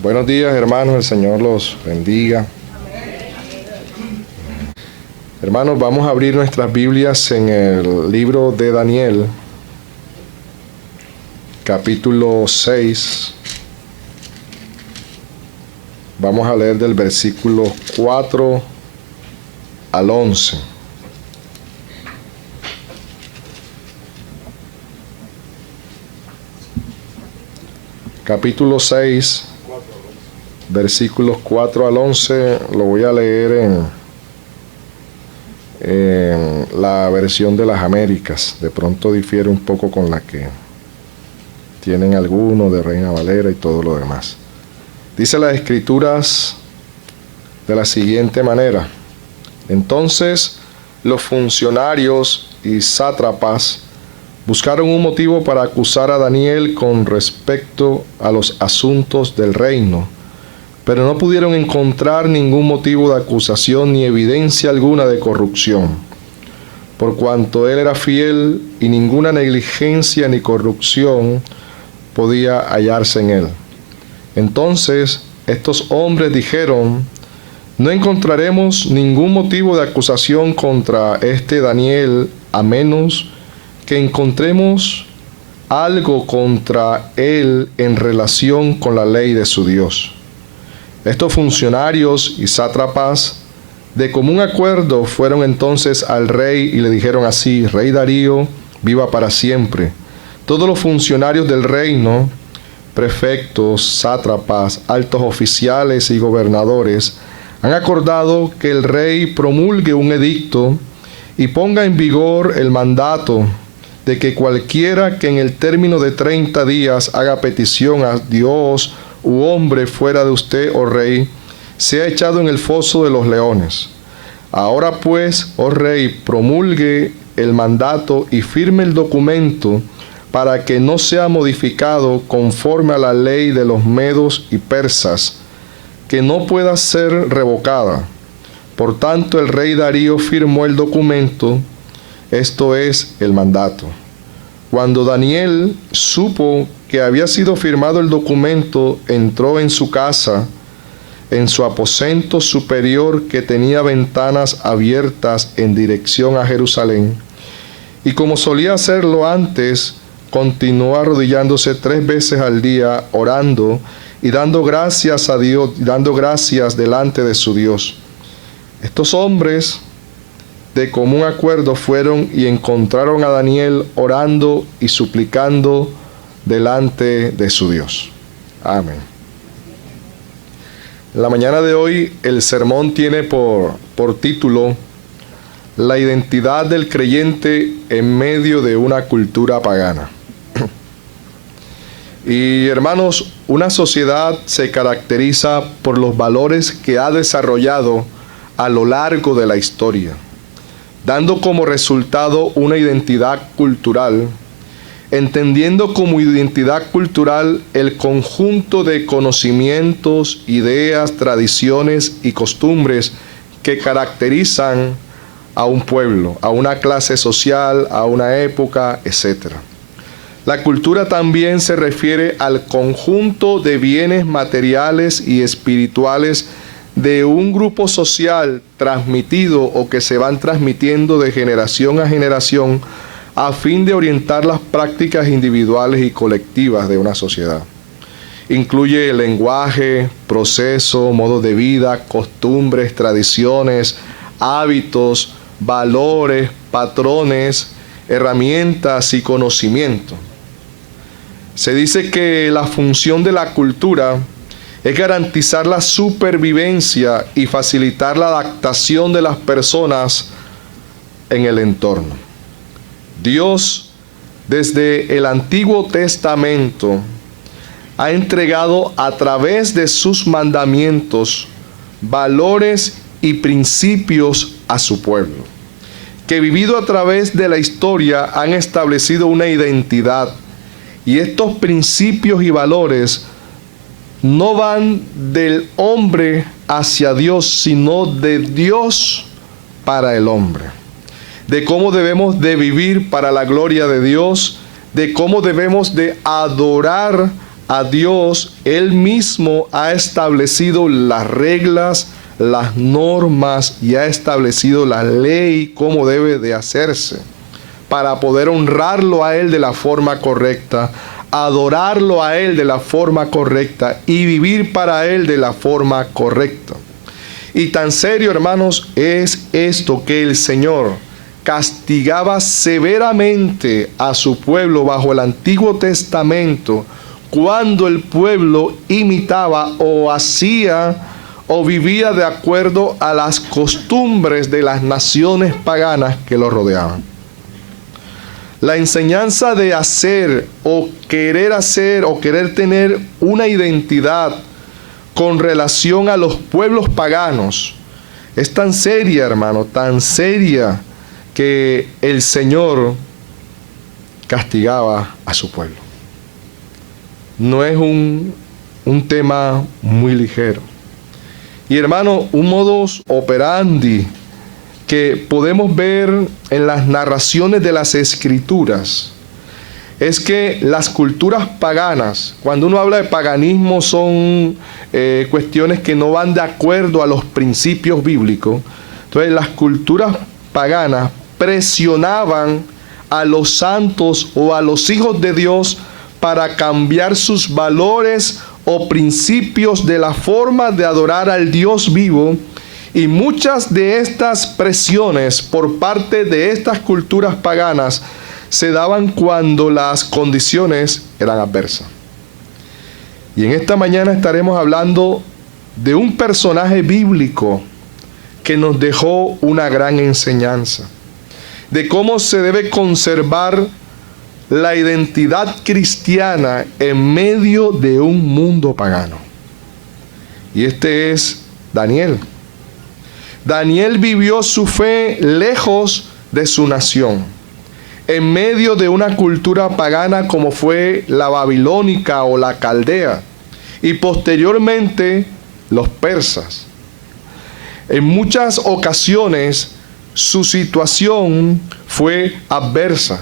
Buenos días, hermanos, el Señor los bendiga. Hermanos, vamos a abrir nuestras Biblias en el libro de Daniel, capítulo 6. Vamos a leer del versículo 4 al 11. Capítulo 6, versículos 4 al 11, lo voy a leer en la versión de las Américas. De pronto difiere un poco con la que tienen algunos de Reina Valera y todo lo demás. Dice las Escrituras de la siguiente manera: entonces los funcionarios y sátrapas buscaron un motivo para acusar a Daniel con respecto a los asuntos del reino, pero no pudieron encontrar ningún motivo de acusación ni evidencia alguna de corrupción, por cuanto él era fiel y ninguna negligencia ni corrupción podía hallarse en él. Entonces estos hombres dijeron: no encontraremos ningún motivo de acusación contra este Daniel, a menos que encontremos algo contra él en relación con la ley de su Dios. Estos funcionarios y sátrapas de común acuerdo fueron entonces al rey y le dijeron así: Rey Darío, viva para siempre. Todos los funcionarios del reino, prefectos, sátrapas, altos oficiales y gobernadores, han acordado que el rey promulgue un edicto y ponga en vigor el mandato de que cualquiera que en el término de 30 días haga petición a Dios u hombre fuera de usted, oh rey, sea echado en el foso de los leones. Ahora pues, oh rey, promulgue el mandato y firme el documento para que no sea modificado conforme a la ley de los medos y persas, que no pueda ser revocada. Por tanto, el rey Darío firmó el documento, esto es, el mandato. Cuando Daniel supo que había sido firmado el documento, entró en su casa, en su aposento superior que tenía ventanas abiertas en dirección a Jerusalén, y como solía hacerlo antes, continuó arrodillándose 3 veces al día, orando y dando gracias a Dios, dando gracias delante de su Dios. Estos hombres de común acuerdo fueron y encontraron a Daniel orando y suplicando delante de su Dios. Amén. En la mañana de hoy el sermón tiene por título: la identidad del creyente en medio de una cultura pagana. Y hermanos, una sociedad se caracteriza por los valores que ha desarrollado a lo largo de la historia, dando como resultado una identidad cultural, entendiendo como identidad cultural el conjunto de conocimientos, ideas, tradiciones y costumbres que caracterizan a un pueblo, a una clase social, a una época, etc. La cultura también se refiere al conjunto de bienes materiales y espirituales de un grupo social transmitido o que se van transmitiendo de generación a generación a fin de orientar las prácticas individuales y colectivas de una sociedad. Incluye el lenguaje, proceso, modos de vida, costumbres, tradiciones, hábitos, valores, patrones, herramientas y conocimiento. Se dice que la función de la cultura es garantizar la supervivencia y facilitar la adaptación de las personas en el entorno. Dios, desde el Antiguo Testamento, ha entregado a través de sus mandamientos valores y principios a su pueblo, que vivido a través de la historia han establecido una identidad, y estos principios y valores no van del hombre hacia Dios, sino de Dios para el hombre. De cómo debemos de vivir para la gloria de Dios, de cómo debemos de adorar a Dios, Él mismo ha establecido las reglas, las normas y ha establecido la ley, cómo debe de hacerse, para poder honrarlo a Él de la forma correcta, adorarlo a Él de la forma correcta y vivir para Él de la forma correcta. Y tan serio, hermanos, es esto que el Señor castigaba severamente a su pueblo bajo el Antiguo Testamento cuando el pueblo imitaba o hacía o vivía de acuerdo a las costumbres de las naciones paganas que lo rodeaban. La enseñanza de hacer o querer tener una identidad con relación a los pueblos paganos es tan seria, hermano, tan seria, que el Señor castigaba a su pueblo. No es un tema muy ligero. Y hermano, un modus operandi que podemos ver en las narraciones de las Escrituras es que las culturas paganas, cuando uno habla de paganismo, son cuestiones que no van de acuerdo a los principios bíblicos. Entonces, las culturas paganas presionaban a los santos o a los hijos de Dios para cambiar sus valores o principios de la forma de adorar al Dios vivo, y muchas de estas presiones por parte de estas culturas paganas se daban cuando las condiciones eran adversas. Y en esta mañana estaremos hablando de un personaje bíblico que nos dejó una gran enseñanza de cómo se debe conservar la identidad cristiana en medio de un mundo pagano. Y este es Daniel. Daniel vivió su fe lejos de su nación, en medio de una cultura pagana como fue la babilónica o la caldea, y posteriormente los persas. En muchas ocasiones su situación fue adversa.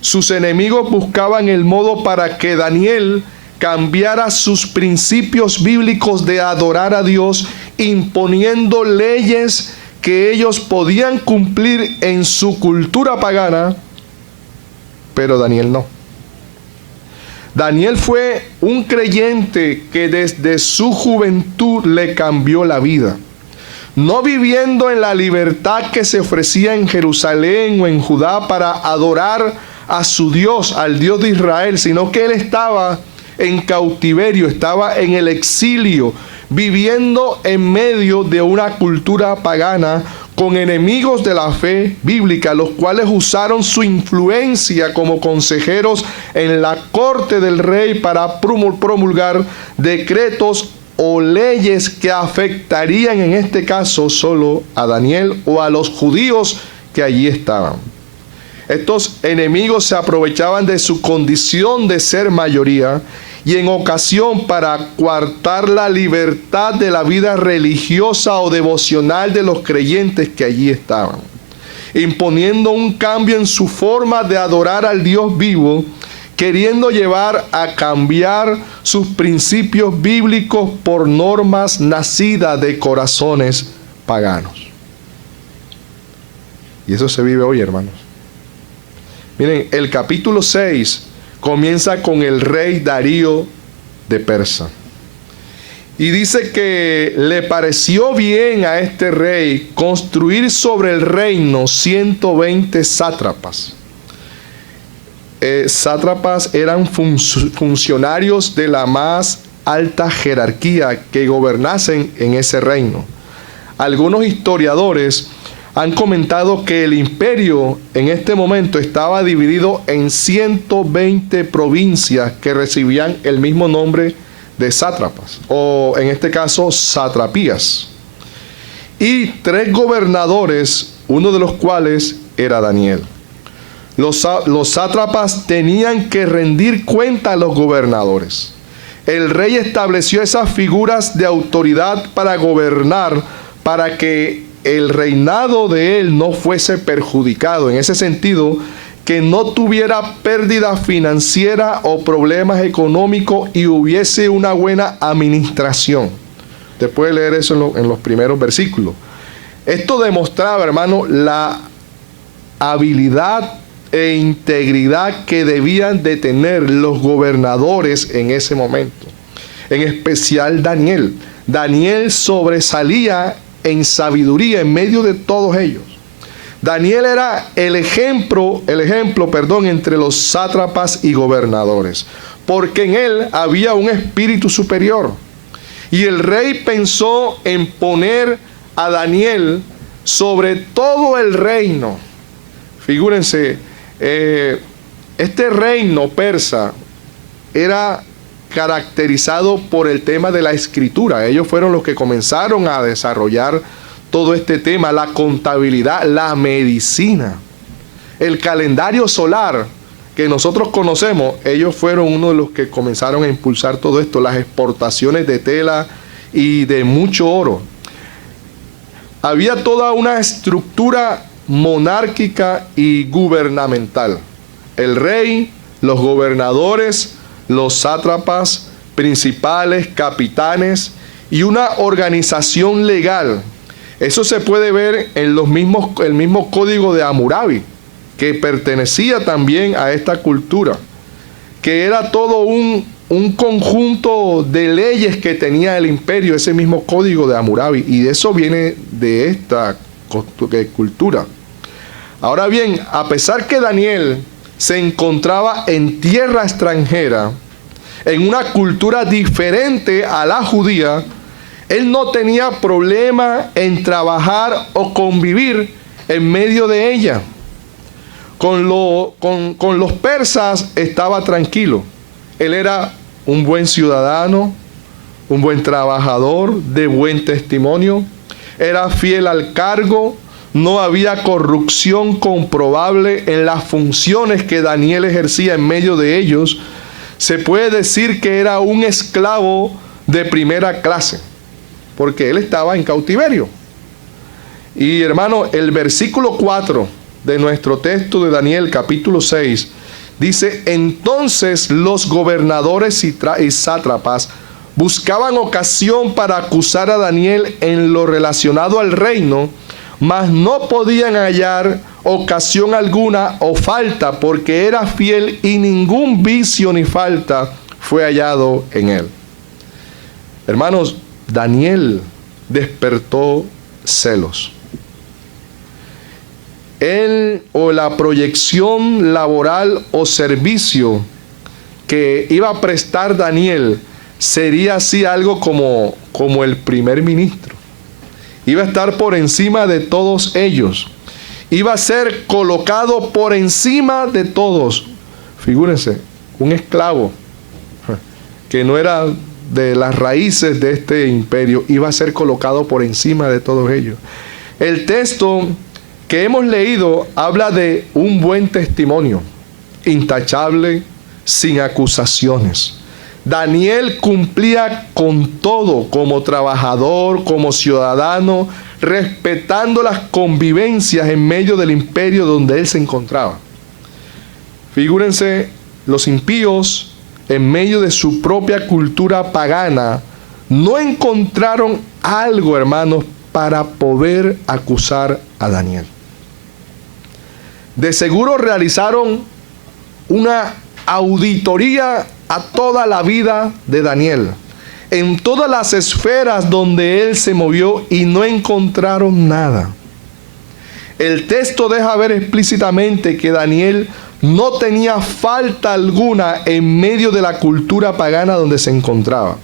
Sus enemigos buscaban el modo para que Daniel cambiara sus principios bíblicos de adorar a Dios, imponiendo leyes que ellos podían cumplir en su cultura pagana, pero Daniel no. Daniel fue un creyente que desde su juventud le cambió la vida. No viviendo en la libertad que se ofrecía en Jerusalén o en Judá para adorar a su Dios, al Dios de Israel, sino que él estaba en cautiverio, estaba en el exilio, viviendo en medio de una cultura pagana con enemigos de la fe bíblica, los cuales usaron su influencia como consejeros en la corte del rey para promulgar decretos o leyes que afectarían en este caso solo a Daniel o a los judíos que allí estaban. Estos enemigos se aprovechaban de su condición de ser mayoría y en ocasión para coartar la libertad de la vida religiosa o devocional de los creyentes que allí estaban, imponiendo un cambio en su forma de adorar al Dios vivo, queriendo llevar a cambiar sus principios bíblicos por normas nacidas de corazones paganos. Y eso se vive hoy, hermanos. Miren, el capítulo 6 comienza con el rey Darío de Persia. Y dice que le pareció bien a este rey construir sobre el reino 120 sátrapas. Sátrapas eran funcionarios de la más alta jerarquía que gobernasen en ese reino. Algunos historiadores han comentado que el imperio en este momento estaba dividido en 120 provincias que recibían el mismo nombre de sátrapas, o en este caso satrapías, y 3 gobernadores, uno de los cuales era Daniel. Los sátrapas tenían que rendir cuenta a los gobernadores. El rey estableció esas figuras de autoridad para gobernar, para que el reinado de él no fuese perjudicado, en ese sentido que no tuviera pérdida financiera o problemas económicos y hubiese una buena administración. Usted puede leer eso en los primeros versículos. Esto demostraba, hermano, la habilidad e integridad que debían de tener los gobernadores en ese momento. En especial Daniel. Daniel sobresalía en sabiduría en medio de todos ellos. Daniel era el ejemplo, entre los sátrapas y gobernadores, porque en él había un espíritu superior. Y el rey pensó en poner a Daniel sobre todo el reino. Figúrense, este reino persa era caracterizado por el tema de la escritura. Ellos fueron los que comenzaron a desarrollar todo este tema, la contabilidad, la medicina, el calendario solar que nosotros conocemos. Ellos fueron uno de los que comenzaron a impulsar todo esto, las exportaciones de tela y de mucho oro. Había toda una estructura monárquica y gubernamental. El rey, los gobernadores, los sátrapas, principales, capitanes y una organización legal. Eso se puede ver en el mismo código de Hammurabi, que pertenecía también a esta cultura, que era todo un conjunto de leyes que tenía el imperio, ese mismo código de Hammurabi, y eso viene de esta cultura. Ahora bien, a pesar que Daniel se encontraba en tierra extranjera, en una cultura diferente a la judía, él no tenía problema en trabajar o convivir en medio de ella. Con los persas estaba tranquilo. Él era un buen ciudadano, un buen trabajador, de buen testimonio. Era fiel al cargo. No había corrupción comprobable en las funciones que Daniel ejercía en medio de ellos. Se puede decir que era un esclavo de primera clase, porque él estaba en cautiverio. Y hermano, el versículo 4 de nuestro texto de Daniel, capítulo 6, dice: entonces los gobernadores y sátrapas buscaban ocasión para acusar a Daniel en lo relacionado al reino, mas no podían hallar ocasión alguna o falta, porque era fiel y ningún vicio ni falta fue hallado en él. Hermanos, Daniel despertó celos. Él, o la proyección laboral o servicio que iba a prestar Daniel, sería así algo como el primer ministro. Iba a estar por encima de todos ellos. Iba a ser colocado por encima de todos. Figúrense, un esclavo que no era de las raíces de este imperio, iba a ser colocado por encima de todos ellos. El texto que hemos leído habla de un buen testimonio, intachable, sin acusaciones. Daniel cumplía con todo, como trabajador, como ciudadano, respetando las convivencias en medio del imperio donde él se encontraba. Figúrense, los impíos, en medio de su propia cultura pagana, no encontraron algo, hermanos, para poder acusar a Daniel. De seguro realizaron una auditoría a toda la vida de Daniel, en todas las esferas donde él se movió, y no encontraron nada. El texto deja ver explícitamente que Daniel no tenía falta alguna en medio de la cultura pagana donde se encontraba.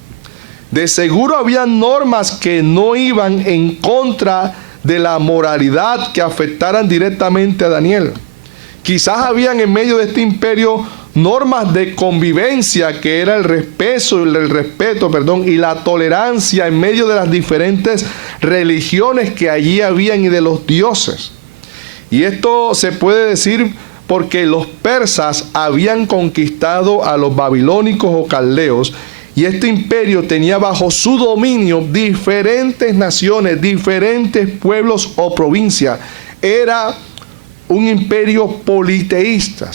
De seguro había normas que no iban en contra de la moralidad que afectaran directamente a Daniel. Quizás habían en medio de este imperio normas de convivencia, que era el respeto y la tolerancia en medio de las diferentes religiones que allí habían y de los dioses. Y esto se puede decir porque los persas habían conquistado a los babilónicos o caldeos, y este imperio tenía bajo su dominio diferentes naciones, diferentes pueblos o provincias. Era un imperio politeísta.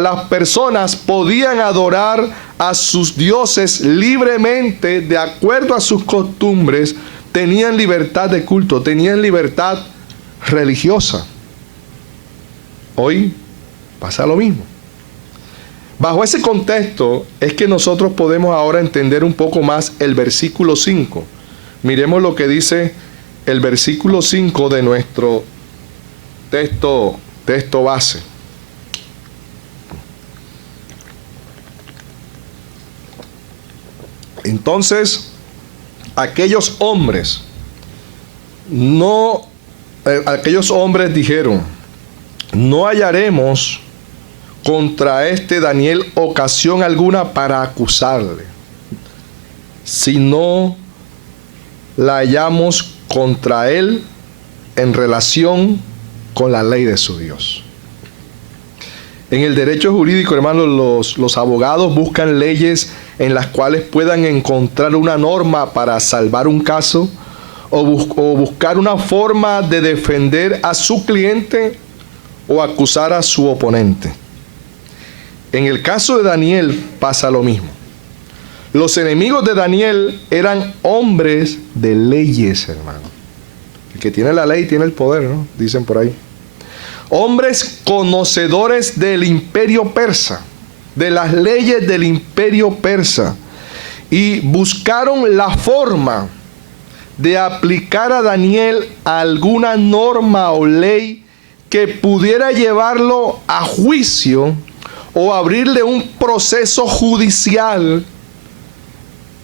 Las personas podían adorar a sus dioses libremente, de acuerdo a sus costumbres, tenían libertad de culto, tenían libertad religiosa. Hoy pasa lo mismo. Bajo ese contexto es que nosotros podemos ahora entender un poco más el versículo 5. Miremos lo que dice el versículo 5 de nuestro texto base. Entonces, aquellos hombres dijeron: no hallaremos contra este Daniel ocasión alguna para acusarle, si no la hallamos contra él en relación con la ley de su Dios. En el derecho jurídico, hermanos, los abogados buscan leyes en las cuales puedan encontrar una norma para salvar un caso o buscar una forma de defender a su cliente o acusar a su oponente. En el caso de Daniel pasa lo mismo. Los enemigos de Daniel eran hombres de leyes, hermano. El que tiene la ley tiene el poder, ¿no? Dicen por ahí. Hombres conocedores del imperio persa, de las leyes del imperio persa, y buscaron la forma de aplicar a Daniel alguna norma o ley que pudiera llevarlo a juicio o abrirle un proceso judicial.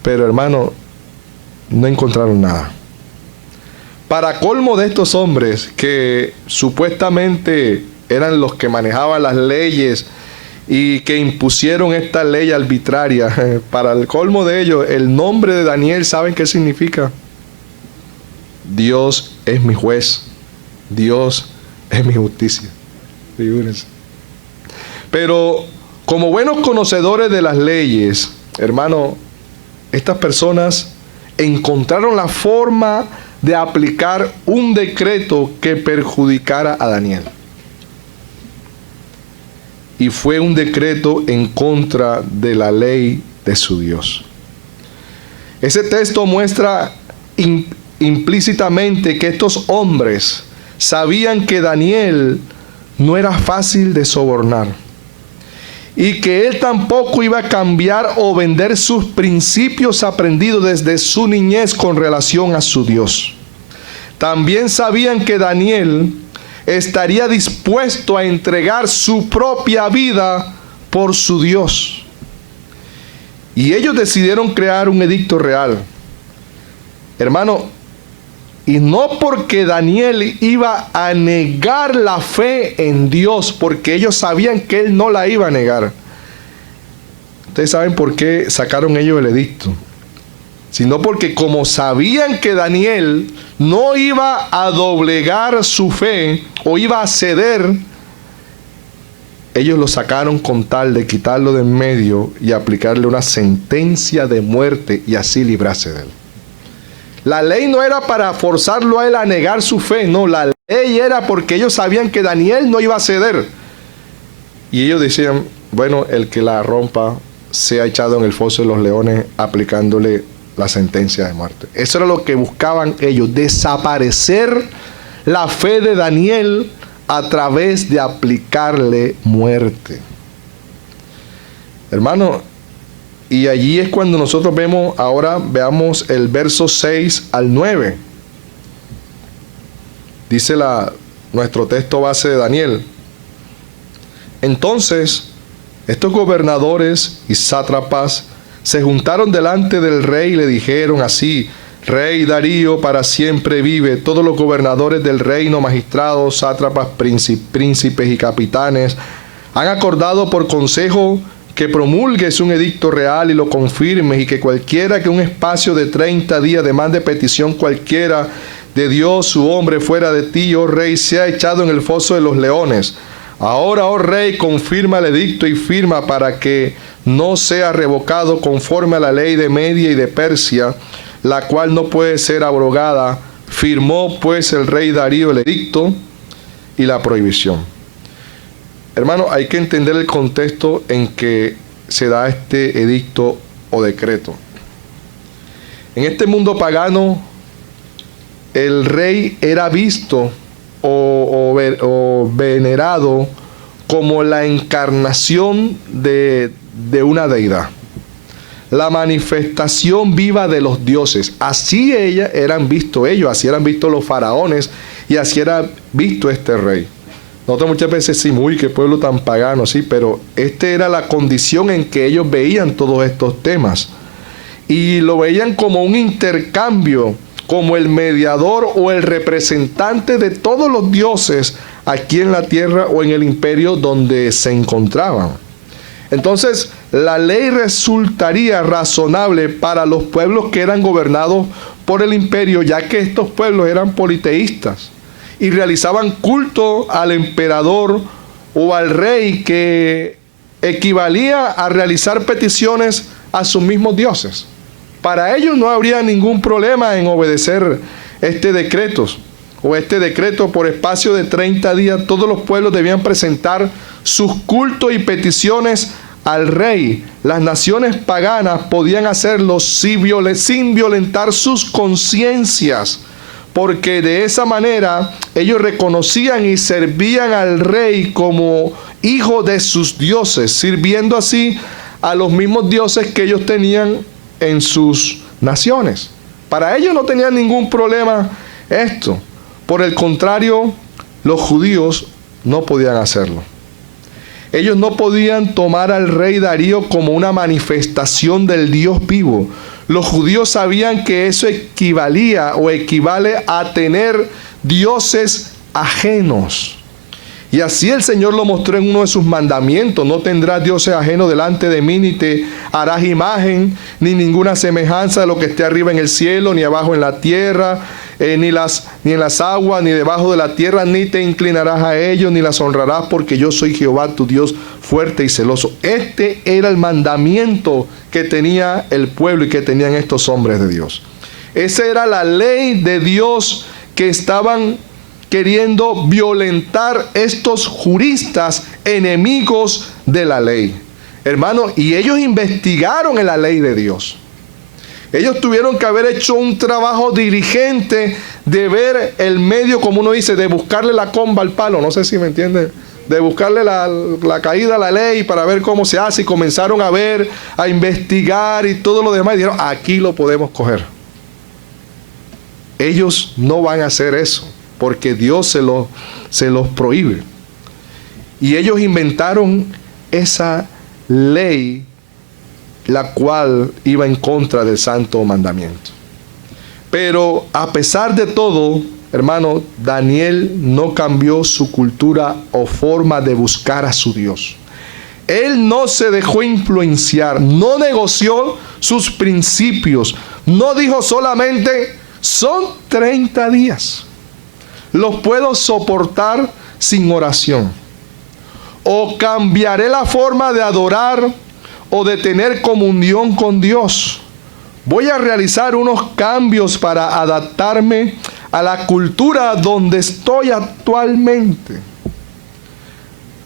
Pero, hermano, no encontraron nada. Para colmo de estos hombres, que supuestamente eran los que manejaban las leyes y que impusieron esta ley arbitraria, para el colmo de ellos, el nombre de Daniel, ¿saben qué significa? Dios es mi juez, Dios es mi justicia. Figúrense. Pero como buenos conocedores de las leyes, hermano, estas personas encontraron la forma de aplicar un decreto que perjudicara a Daniel. Y fue un decreto en contra de la ley de su Dios. Ese texto muestra implícitamente que estos hombres sabían que Daniel no era fácil de sobornar y que él tampoco iba a cambiar o vender sus principios aprendidos desde su niñez con relación a su Dios. También sabían que Daniel estaría dispuesto a entregar su propia vida por su Dios. Y ellos decidieron crear un edicto real. Hermano, y no porque Daniel iba a negar la fe en Dios, porque ellos sabían que él no la iba a negar. Ustedes saben por qué sacaron ellos el edicto. Sino porque como sabían que Daniel no iba a doblegar su fe o iba a ceder, ellos lo sacaron con tal de quitarlo de en medio y aplicarle una sentencia de muerte y así librarse de él. La ley no era para forzarlo a él a negar su fe, no, la ley era porque ellos sabían que Daniel no iba a ceder. Y ellos decían, bueno, el que la rompa sea echado en el foso de los leones, aplicándole la sentencia de muerte. Eso era lo que buscaban ellos, desaparecer la fe de Daniel a través de aplicarle muerte. Hermano, y allí es cuando nosotros vemos, ahora veamos el verso 6 al 9. Dice nuestro texto base de Daniel. Entonces, estos gobernadores y sátrapas se juntaron delante del rey y le dijeron así: Rey Darío, para siempre vive. Todos los gobernadores del reino, magistrados, sátrapas, príncipes y capitanes, han acordado por consejo que promulgues un edicto real y lo confirmes, y que cualquiera que un espacio de 30 días demande petición cualquiera de Dios su hombre fuera de ti, oh rey, sea echado en el foso de los leones. Ahora, oh rey, confirma el edicto y firma para que no sea revocado conforme a la ley de Media y de Persia, la cual no puede ser abrogada. Firmó pues el rey Darío el edicto, y la prohibición. Hermano, hay que entender el contexto en que se da este edicto o decreto. En este mundo pagano, el rey era visto o venerado como la encarnación de una deidad, la manifestación viva de los dioses. Así eran vistos ellos, así eran vistos los faraones y así era visto este rey. Nosotros muchas veces decimos, uy, qué pueblo tan pagano, sí, pero esta era la condición en que ellos veían todos estos temas. Y lo veían como un intercambio, como el mediador o el representante de todos los dioses aquí en la tierra o en el imperio donde se encontraban. Entonces, la ley resultaría razonable para los pueblos que eran gobernados por el imperio, ya que estos pueblos eran politeístas y realizaban culto al emperador o al rey, que equivalía a realizar peticiones a sus mismos dioses. Para ellos no habría ningún problema en obedecer este decreto por espacio de 30 días. Todos los pueblos debían presentar sus cultos y peticiones al rey. Las naciones paganas podían hacerlo sin violentar sus conciencias, porque de esa manera ellos reconocían y servían al rey como hijo de sus dioses, sirviendo así a los mismos dioses que ellos tenían en sus naciones. Para ellos no tenían ningún problema esto. Por el contrario, los judíos no podían hacerlo. Ellos no podían tomar al rey Darío como una manifestación del Dios vivo. Los judíos sabían que eso equivalía o equivale a tener dioses ajenos. Y así el Señor lo mostró en uno de sus mandamientos: no tendrás dioses ajenos delante de mí, ni te harás imagen, ni ninguna semejanza de lo que esté arriba en el cielo, ni abajo en la tierra, ni en las aguas, ni debajo de la tierra, ni te inclinarás a ellos, ni las honrarás, porque yo soy Jehová tu Dios fuerte y celoso. Este era el mandamiento que tenía el pueblo y que tenían estos hombres de Dios. Esa era la ley de Dios que estaban queriendo violentar estos juristas enemigos de la ley. Hermano, y ellos investigaron en la ley de Dios. Ellos tuvieron que haber hecho un trabajo diligente de ver el medio, como uno dice, de buscarle la comba al palo, no sé si me entienden, de buscarle la caída a la ley para ver cómo se hace, y comenzaron a ver, a investigar y todo lo demás, y dijeron, aquí lo podemos coger. Ellos no van a hacer eso, porque Dios se los prohíbe. Y ellos inventaron esa ley, la cual iba en contra del santo mandamiento. Pero a pesar de todo, hermano, Daniel no cambió su cultura o forma de buscar a su Dios. Él no se dejó influenciar, no negoció sus principios, no dijo solamente, son 30 días. Los puedo soportar sin oración. O cambiaré la forma de adorar o de tener comunión con Dios. Voy a realizar unos cambios para adaptarme a la cultura donde estoy actualmente.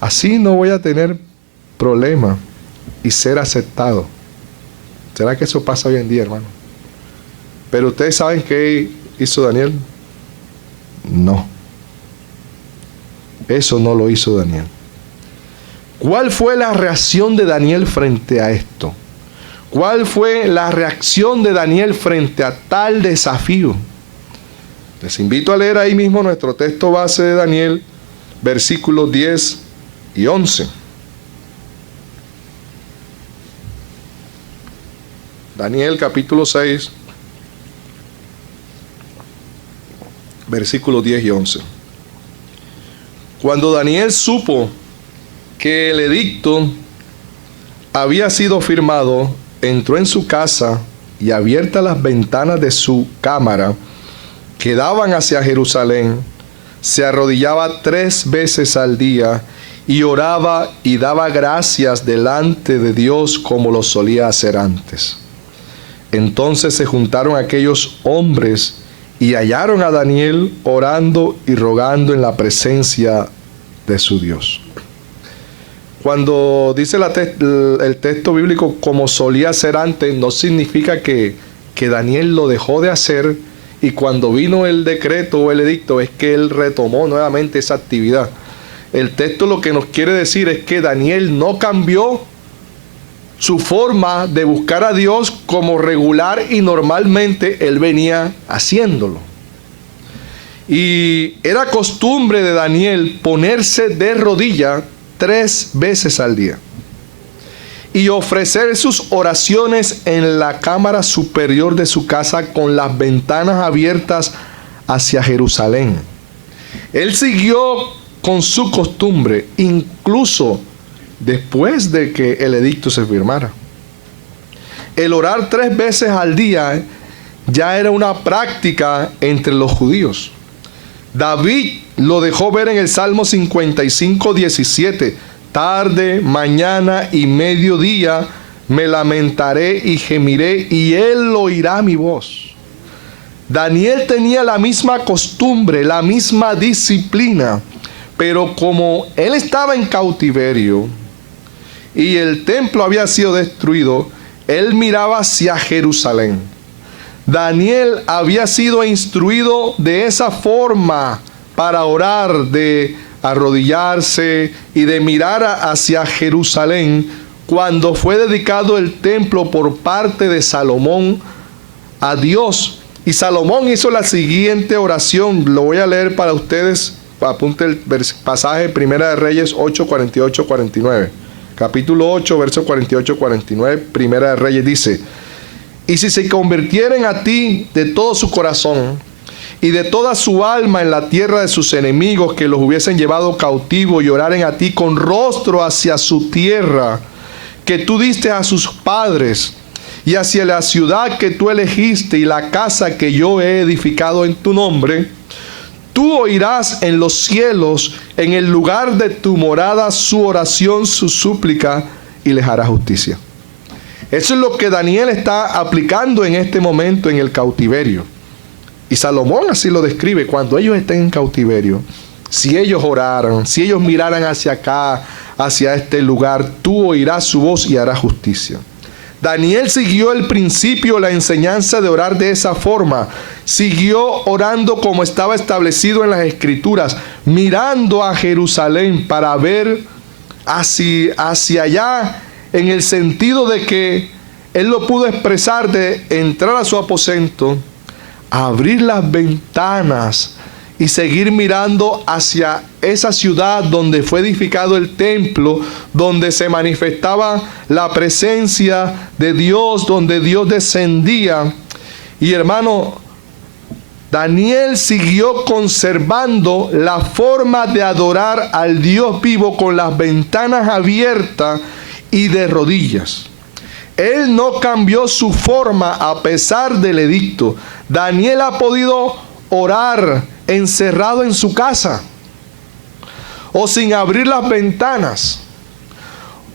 Así no voy a tener problema y ser aceptado. ¿Será que eso pasa hoy en día, hermano? Pero ustedes saben qué hizo Daniel. No. Eso no lo hizo Daniel. ¿Cuál fue la reacción de Daniel frente a esto? ¿Cuál fue la reacción de Daniel frente a tal desafío? Les invito a leer ahí mismo nuestro texto base de Daniel, versículos 10 y 11. Daniel capítulo 6, versículos 10 y 11. Cuando Daniel supo que el edicto había sido firmado, entró en su casa y, abiertas las ventanas de su cámara que daban hacia Jerusalén, se arrodillaba 3 veces al día y oraba y daba gracias delante de Dios como lo solía hacer antes. Entonces se juntaron aquellos hombres y hallaron a Daniel orando y rogando en la presencia de su Dios. Cuando dice el texto bíblico como solía ser antes, no significa que Daniel lo dejó de hacer y cuando vino el decreto o el edicto es que él retomó nuevamente esa actividad. El texto lo que nos quiere decir es que Daniel no cambió su forma de buscar a Dios como regular y normalmente él venía haciéndolo. Y era costumbre de Daniel ponerse de rodillas 3 veces al día y ofrecer sus oraciones en la cámara superior de su casa con las ventanas abiertas hacia Jerusalén. Él siguió con su costumbre, incluso después de que el edicto se firmara. El orar 3 veces al día ya era una práctica entre los judíos. David lo dejó ver en el Salmo 55, 17. Tarde, mañana y mediodía me lamentaré y gemiré, y él oirá mi voz. Daniel tenía la misma costumbre, la misma disciplina, pero como él estaba en cautiverio y el templo había sido destruido, él miraba hacia Jerusalén. Daniel había sido instruido de esa forma para orar, de arrodillarse y de mirar hacia Jerusalén cuando fue dedicado el templo por parte de Salomón a Dios. Y Salomón hizo la siguiente oración, lo voy a leer para ustedes, apunte el pasaje de 1 de Reyes 8, 48, 49. Capítulo 8, verso 48, 49, 1 de Reyes dice: y si se convirtieren a ti de todo su corazón y de toda su alma en la tierra de sus enemigos que los hubiesen llevado cautivos y oraren a ti con rostro hacia su tierra que tú diste a sus padres y hacia la ciudad que tú elegiste y la casa que yo he edificado en tu nombre, tú oirás en los cielos, en el lugar de tu morada, su oración, su súplica, y les hará justicia. Eso es lo que Daniel está aplicando en este momento en el cautiverio. Y Salomón así lo describe: cuando ellos estén en cautiverio, si ellos oraran, si ellos miraran hacia acá, hacia este lugar, tú oirás su voz y harás justicia. Daniel siguió el principio, la enseñanza de orar de esa forma. Siguió orando como estaba establecido en las Escrituras, mirando a Jerusalén para ver hacia allá, en el sentido de que él lo pudo expresar de entrar a su aposento, abrir las ventanas y seguir mirando hacia esa ciudad donde fue edificado el templo, donde se manifestaba la presencia de Dios, donde Dios descendía. Y hermano, Daniel siguió conservando la forma de adorar al Dios vivo con las ventanas abiertas y de rodillas. Él no cambió su forma a pesar del edicto. Daniel ha podido orar encerrado en su casa, o sin abrir las ventanas,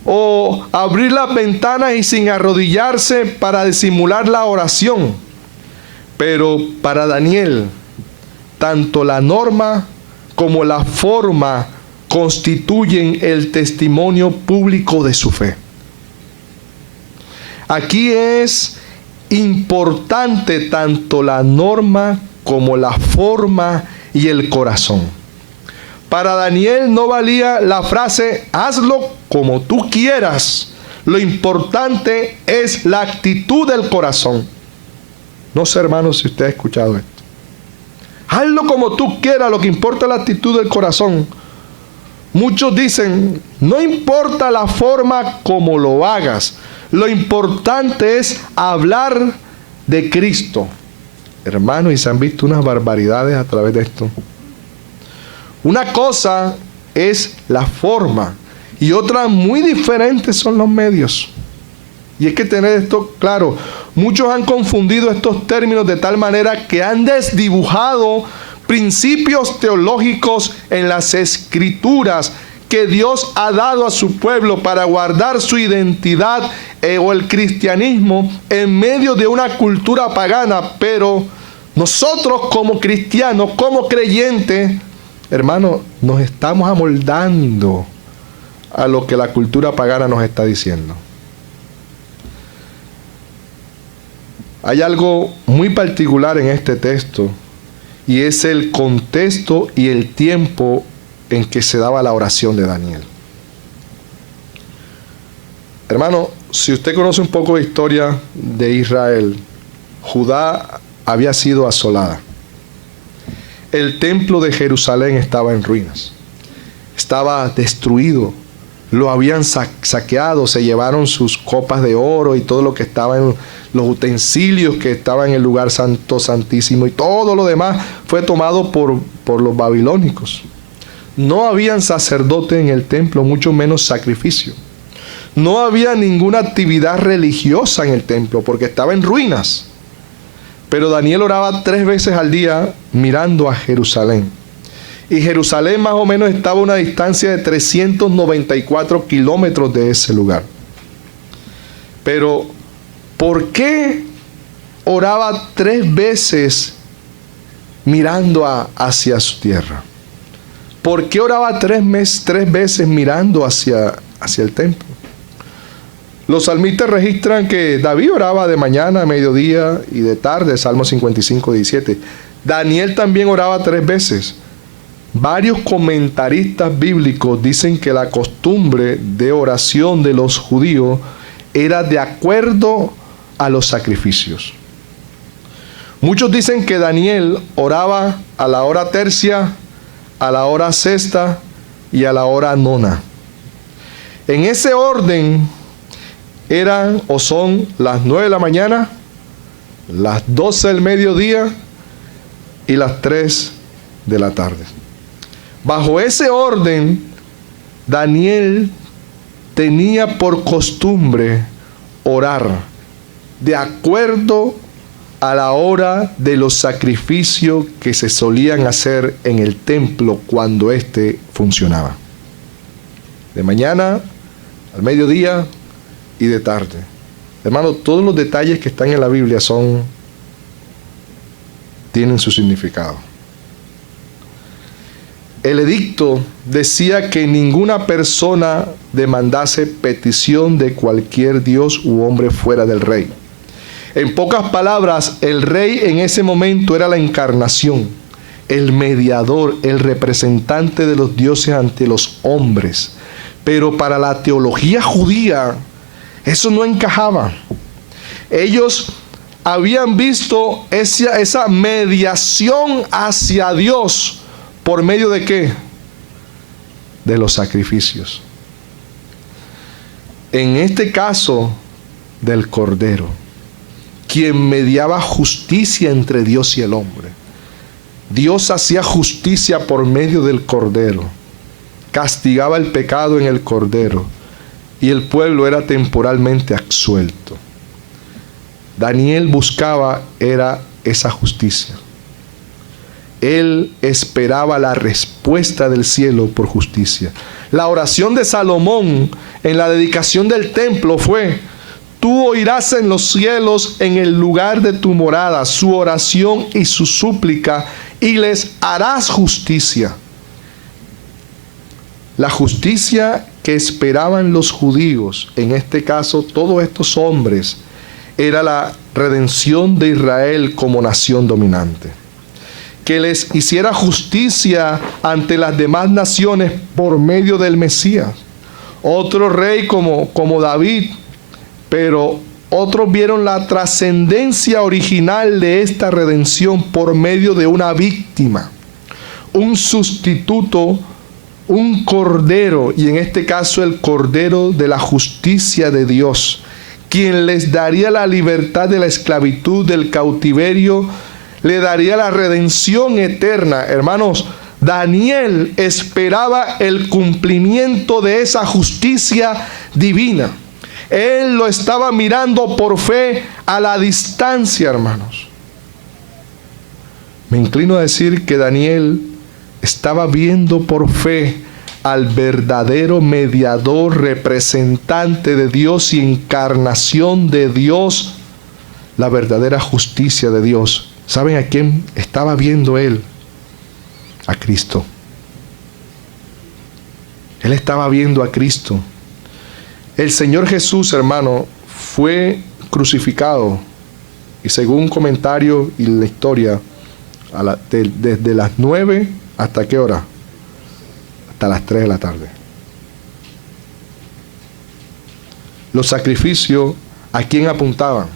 o abrir las ventanas y sin arrodillarse para disimular la oración. Pero para Daniel, tanto la norma como la forma constituyen el testimonio público de su fe. Aquí es importante tanto la norma como la forma y el corazón. Para Daniel no valía la frase hazlo como tú quieras. Lo importante es la actitud del corazón. No sé, hermanos, si usted ha escuchado esto. Hazlo como tú quieras, lo que importa es la actitud del corazón. Muchos dicen, no importa la forma como lo hagas, lo importante es hablar de Cristo. Hermanos, y se han visto unas barbaridades a través de esto. Una cosa es la forma y otra muy diferente son los medios. Y hay que tener esto claro. Muchos han confundido estos términos de tal manera que han desdibujado principios teológicos en las Escrituras que Dios ha dado a su pueblo para guardar su identidad o el cristianismo en medio de una cultura pagana, pero Nosotros como cristianos, como creyentes, hermanos, nos estamos amoldando a lo que la cultura pagana nos está diciendo. Hay algo muy particular en este texto, y es el contexto y el tiempo en que se daba la oración de Daniel. Hermano, si usted conoce un poco de historia de Israel, Judá había sido asolada. El templo de Jerusalén estaba en ruinas. Estaba destruido. Lo habían saqueado, se llevaron sus copas de oro y todo lo que estaba en los utensilios que estaban en el lugar santo, santísimo, y todo lo demás fue tomado por los babilónicos. No habían sacerdote en el templo, mucho menos sacrificio. No había ninguna actividad religiosa en el templo porque estaba en ruinas. Pero Daniel oraba 3 veces al día mirando a Jerusalén. Y Jerusalén más o menos estaba a una distancia de 394 kilómetros de ese lugar. Pero, ¿por qué oraba 3 veces mirando hacia su tierra? ¿Por qué oraba 3 veces mirando hacia el templo? Los salmistas registran que David oraba de mañana, mediodía y de tarde, Salmo 55, 17. Daniel también oraba 3 veces. Varios comentaristas bíblicos dicen que la costumbre de oración de los judíos era de acuerdo a los sacrificios. Muchos dicen que Daniel oraba a la hora tercia, a la hora sexta y a la hora nona. En ese orden eran o son las 9 de la mañana, las 12 del mediodía y las 3 de la tarde. Bajo ese orden, Daniel tenía por costumbre orar de acuerdo a la hora de los sacrificios que se solían hacer en el templo cuando éste funcionaba. De mañana, al mediodía y de tarde. Hermano, todos los detalles que están en la Biblia tienen su significado. El edicto decía que ninguna persona demandase petición de cualquier dios u hombre fuera del rey. En pocas palabras, el rey en ese momento era la encarnación, el mediador, el representante de los dioses ante los hombres. Pero para la teología judía, eso no encajaba. Ellos habían visto esa mediación hacia Dios. ¿Por medio de qué? De los sacrificios. En este caso, del Cordero, quien mediaba justicia entre Dios y el hombre. Dios hacía justicia por medio del Cordero. Castigaba el pecado en el Cordero. Y el pueblo era temporalmente absuelto. Daniel buscaba esa justicia. Él esperaba la respuesta del cielo por justicia. La oración de Salomón en la dedicación del templo fue: tú oirás en los cielos, en el lugar de tu morada, su oración y su súplica, y les harás justicia. La justicia que esperaban los judíos, en este caso todos estos hombres, era la redención de Israel como nación dominante. Que les hiciera justicia ante las demás naciones por medio del Mesías. Otro rey como David, pero otros vieron la trascendencia original de esta redención por medio de una víctima, un sustituto, un cordero, y en este caso el cordero de la justicia de Dios, quien les daría la libertad de la esclavitud, del cautiverio, le daría la redención eterna. Hermanos, Daniel esperaba el cumplimiento de esa justicia divina. Él lo estaba mirando por fe a la distancia, hermanos. Me inclino a decir que Daniel estaba viendo por fe al verdadero mediador, representante de Dios y encarnación de Dios, la verdadera justicia de Dios ¿Saben a quién estaba viendo él? A Cristo. Él estaba viendo a Cristo. El Señor Jesús, hermano, fue crucificado. Y según un comentario y la historia, desde las 9 hasta qué hora? Hasta las 3 de la tarde. Los sacrificios, ¿a quién apuntaban?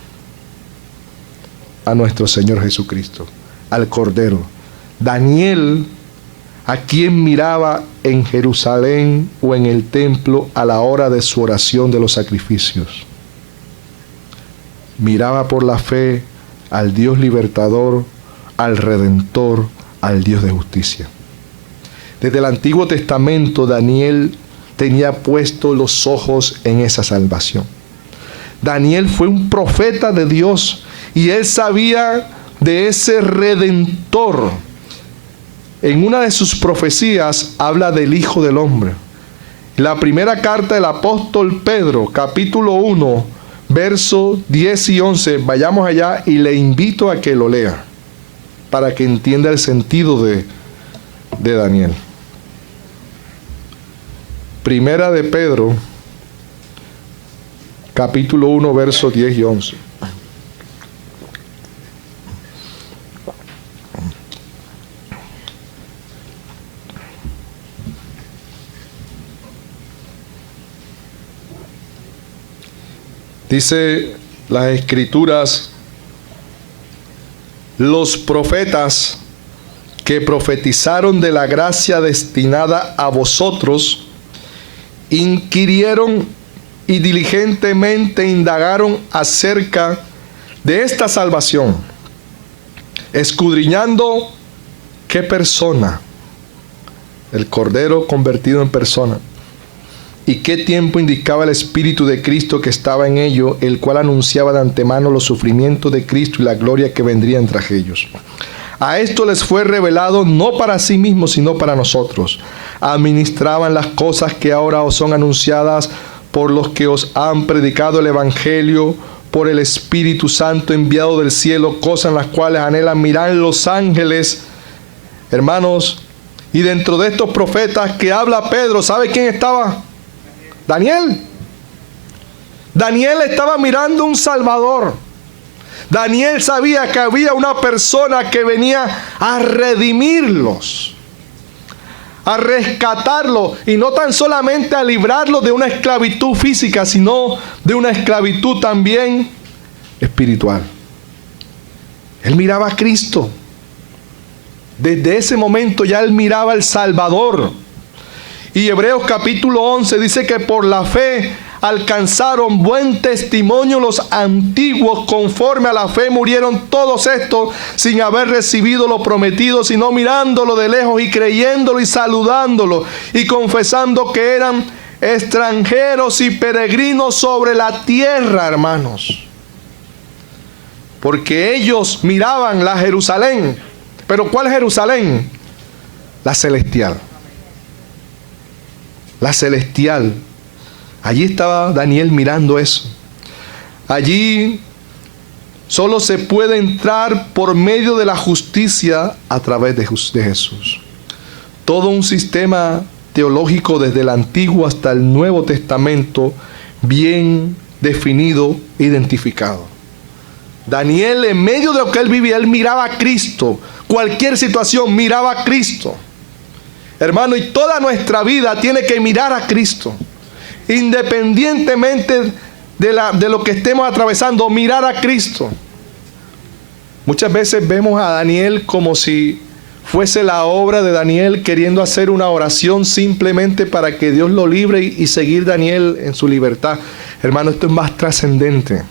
A nuestro Señor Jesucristo, al Cordero. Daniel, ¿a quién miraba en Jerusalén o en el templo a la hora de su oración de los sacrificios? Miraba por la fe al Dios libertador, al Redentor, al Dios de justicia. Desde el Antiguo Testamento, Daniel tenía puestos los ojos en esa salvación. Daniel fue un profeta de Dios y él sabía de ese Redentor. En una de sus profecías habla del Hijo del Hombre. La primera carta del apóstol Pedro, capítulo 1, versos 10 y 11, vayamos allá y le invito a que lo lea para que entienda el sentido de Daniel. Primera de Pedro, capítulo 1, versos 10 y 11. Dice las Escrituras: los profetas que profetizaron de la gracia destinada a vosotros, inquirieron y diligentemente indagaron acerca de esta salvación, escudriñando qué persona, el Cordero convertido en persona, y qué tiempo indicaba el Espíritu de Cristo que estaba en ello, el cual anunciaba de antemano los sufrimientos de Cristo y la gloria que vendría tras ellos. A esto les fue revelado no para sí mismos, sino para nosotros. Administraban las cosas que ahora os son anunciadas por los que os han predicado el Evangelio por el Espíritu Santo enviado del cielo, cosas en las cuales anhelan mirar los ángeles. Hermanos, y dentro de estos profetas que habla Pedro, ¿sabe quién estaba? Daniel. Daniel estaba mirando un Salvador. Daniel sabía que había una persona que venía a redimirlos, a rescatarlos, y no tan solamente a librarlos de una esclavitud física, sino de una esclavitud también espiritual. Él miraba a Cristo. Desde ese momento ya él miraba al Salvador. Y Hebreos capítulo 11 dice que por la fe alcanzaron buen testimonio los antiguos. Conforme a la fe murieron todos estos sin haber recibido lo prometido, sino mirándolo de lejos y creyéndolo y saludándolo y confesando que eran extranjeros y peregrinos sobre la tierra, hermanos. Porque ellos miraban la Jerusalén. ¿Pero cuál Jerusalén? La celestial. La celestial. Allí estaba Daniel mirando eso. Allí solo se puede entrar por medio de la justicia a través de Jesús. Todo un sistema teológico desde el Antiguo hasta el Nuevo Testamento bien definido, identificado. Daniel, en medio de lo que él vivía, él miraba a Cristo. Cualquier situación miraba a Cristo. Hermano, y toda nuestra vida tiene que mirar a Cristo. Independientemente de lo que estemos atravesando, mirar a Cristo. Muchas veces vemos a Daniel como si fuese la obra de Daniel queriendo hacer una oración simplemente para que Dios lo libre y seguir Daniel en su libertad. Hermano, esto es más trascendente.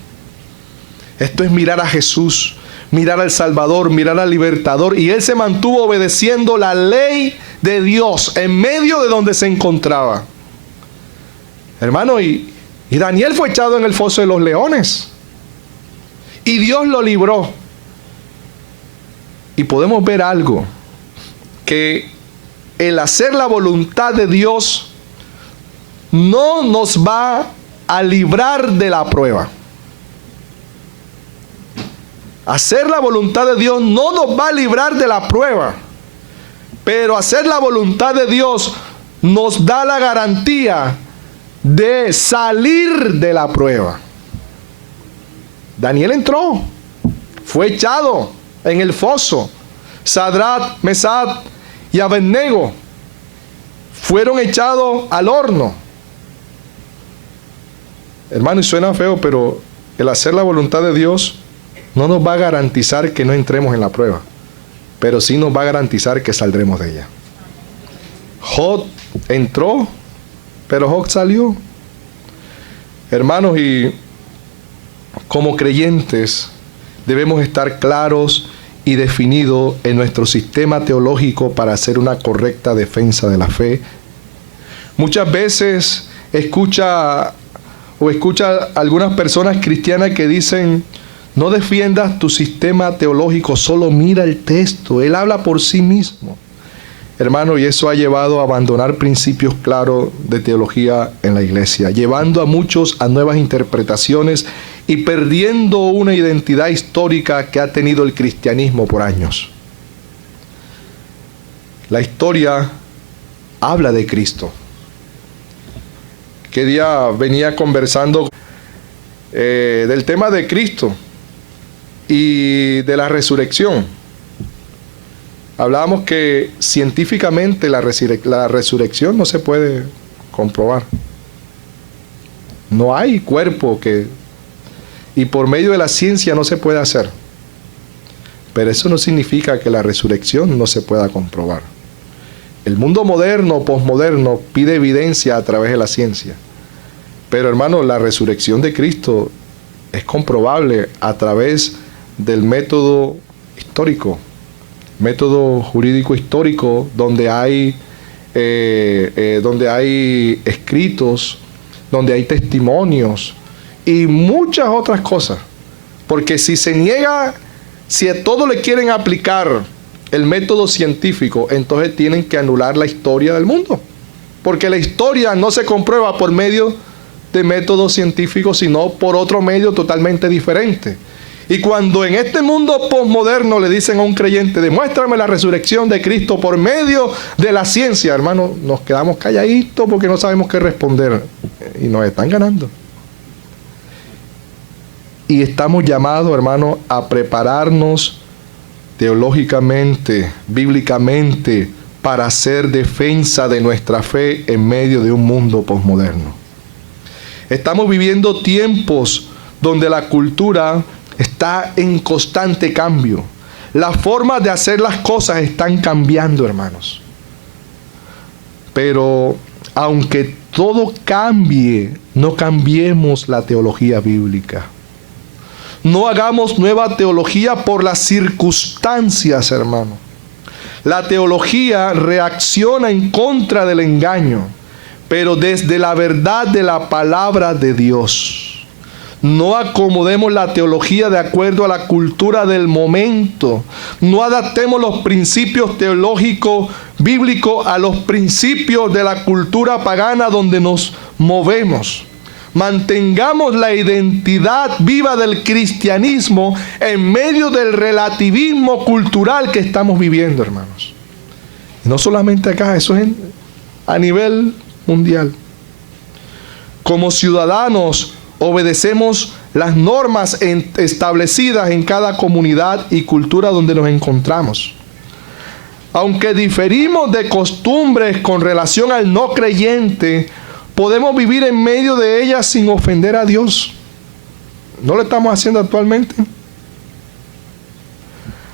Esto es mirar a Jesús, mirar al Salvador, mirar al Libertador. Y él se mantuvo obedeciendo la ley de Dios en medio de donde se encontraba. Hermano, y Daniel fue echado en el foso de los leones. Y Dios lo libró. Y podemos ver algo, que el hacer la voluntad de Dios no nos va a librar de la prueba. Hacer la voluntad de Dios no nos va a librar de la prueba, pero hacer la voluntad de Dios nos da la garantía de salir de la prueba. Daniel entró, fue echado en el foso. Sadrach, Mesach y Abednego fueron echados al horno. Hermano, y suena feo, pero el hacer la voluntad de Dios no nos va a garantizar que no entremos en la prueba, pero sí nos va a garantizar que saldremos de ella. Job entró, pero Job salió. Hermanos, y como creyentes debemos estar claros y definidos en nuestro sistema teológico para hacer una correcta defensa de la fe. Muchas veces escucha algunas personas cristianas que dicen: no defiendas tu sistema teológico, solo mira el texto, él habla por sí mismo. Hermano, y eso ha llevado a abandonar principios claros de teología en la iglesia, llevando a muchos a nuevas interpretaciones y perdiendo una identidad histórica que ha tenido el cristianismo por años. La historia habla de Cristo. ¿Qué día venía conversando del tema de Cristo y de la resurrección? Hablábamos que científicamente la resurrección no se puede comprobar. No hay cuerpo y por medio de la ciencia no se puede hacer. Pero eso no significa que la resurrección no se pueda comprobar. El mundo moderno, posmoderno, pide evidencia a través de la ciencia. Pero hermano, la resurrección de Cristo es comprobable a través del método histórico, método jurídico histórico, donde hay escritos, donde hay testimonios y muchas otras cosas. Porque si se niega, si a todo le quieren aplicar el método científico, entonces tienen que anular la historia del mundo. Porque la historia no se comprueba por medio de métodos científicos, sino por otro medio totalmente diferente. Y cuando en este mundo posmoderno le dicen a un creyente: demuéstrame la resurrección de Cristo por medio de la ciencia, hermano, nos quedamos calladitos porque no sabemos qué responder. Y nos están ganando. Y estamos llamados, hermano, a prepararnos teológicamente, bíblicamente, para hacer defensa de nuestra fe en medio de un mundo posmoderno. Estamos viviendo tiempos donde la cultura está en constante cambio. Las formas de hacer las cosas están cambiando, hermanos. Pero aunque todo cambie, no cambiemos la teología bíblica. No hagamos nueva teología por las circunstancias, hermano. La teología reacciona en contra del engaño, pero desde la verdad de la palabra de Dios. No acomodemos la teología de acuerdo a la cultura del momento. No adaptemos los principios teológicos bíblicos a los principios de la cultura pagana donde nos movemos. Mantengamos la identidad viva del cristianismo en medio del relativismo cultural que estamos viviendo, hermanos. Y no solamente acá, eso es a nivel mundial. Como ciudadanos, obedecemos las normas establecidas en cada comunidad y cultura donde nos encontramos. Aunque diferimos de costumbres con relación al no creyente, podemos vivir en medio de ellas sin ofender a Dios. ¿No lo estamos haciendo actualmente?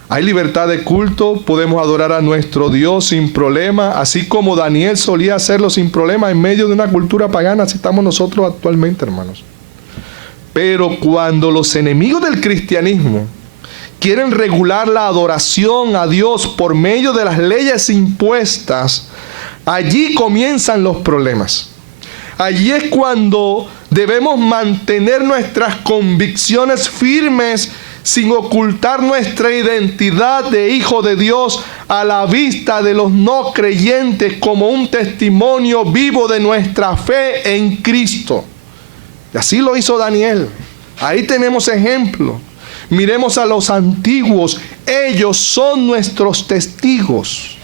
Hay libertad de culto, podemos adorar a nuestro Dios sin problema, así como Daniel solía hacerlo sin problema en medio de una cultura pagana, así estamos nosotros actualmente, hermanos. Pero cuando los enemigos del cristianismo quieren regular la adoración a Dios por medio de las leyes impuestas, allí comienzan los problemas. Allí es cuando debemos mantener nuestras convicciones firmes sin ocultar nuestra identidad de hijo de Dios a la vista de los no creyentes como un testimonio vivo de nuestra fe en Cristo. Y así lo hizo Daniel. Ahí tenemos ejemplo. Miremos a los antiguos, ellos son nuestros testigos.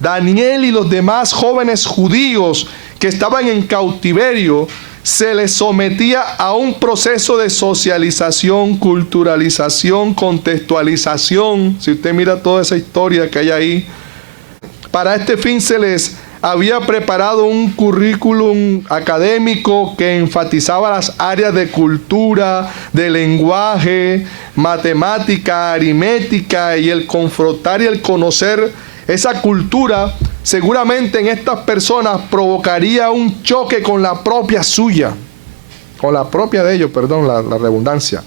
Daniel y los demás jóvenes judíos que estaban en cautiverio, se les sometía a un proceso de socialización, culturalización, contextualización. Si usted mira toda esa historia que hay ahí, para este fin se les había preparado un currículum académico que enfatizaba las áreas de cultura, de lenguaje, matemática, aritmética, y el confrontar y el conocer esa cultura seguramente en estas personas provocaría un choque con la propia suya, con la propia de ellos, perdón, la redundancia.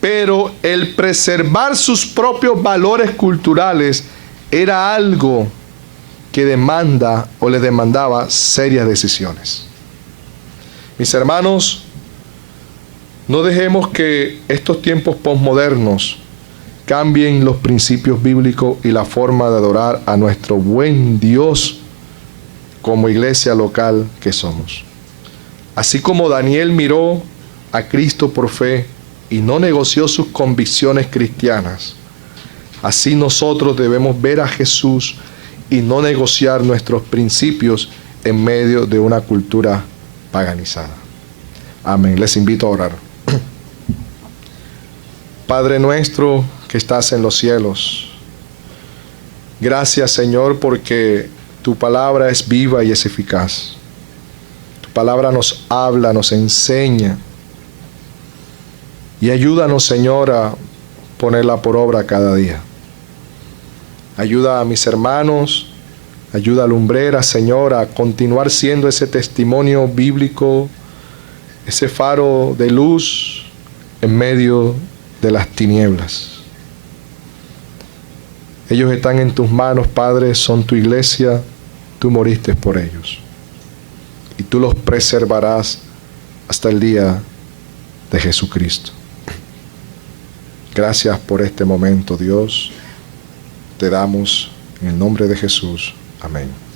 Pero el preservar sus propios valores culturales era algo que demanda o le demandaba serias decisiones. Mis hermanos, no dejemos que estos tiempos posmodernos cambien los principios bíblicos y la forma de adorar a nuestro buen Dios como iglesia local que somos. Así como Daniel miró a Cristo por fe y no negoció sus convicciones cristianas, así nosotros debemos ver a Jesús y no negociar nuestros principios en medio de una cultura paganizada. Amén. Les invito a orar. Padre nuestro que estás en los cielos, gracias, Señor, porque tu palabra es viva y es eficaz. Tu palabra nos habla, nos enseña, y ayúdanos, Señor, a ponerla por obra cada día. Ayuda a mis hermanos, ayuda a Lumbreras, Señor, a continuar siendo ese testimonio bíblico, ese faro de luz en medio de las tinieblas. Ellos están en tus manos, Padre, son tu iglesia, tú moriste por ellos. Y tú los preservarás hasta el día de Jesucristo. Gracias por este momento, Dios. Te damos en el nombre de Jesús. Amén.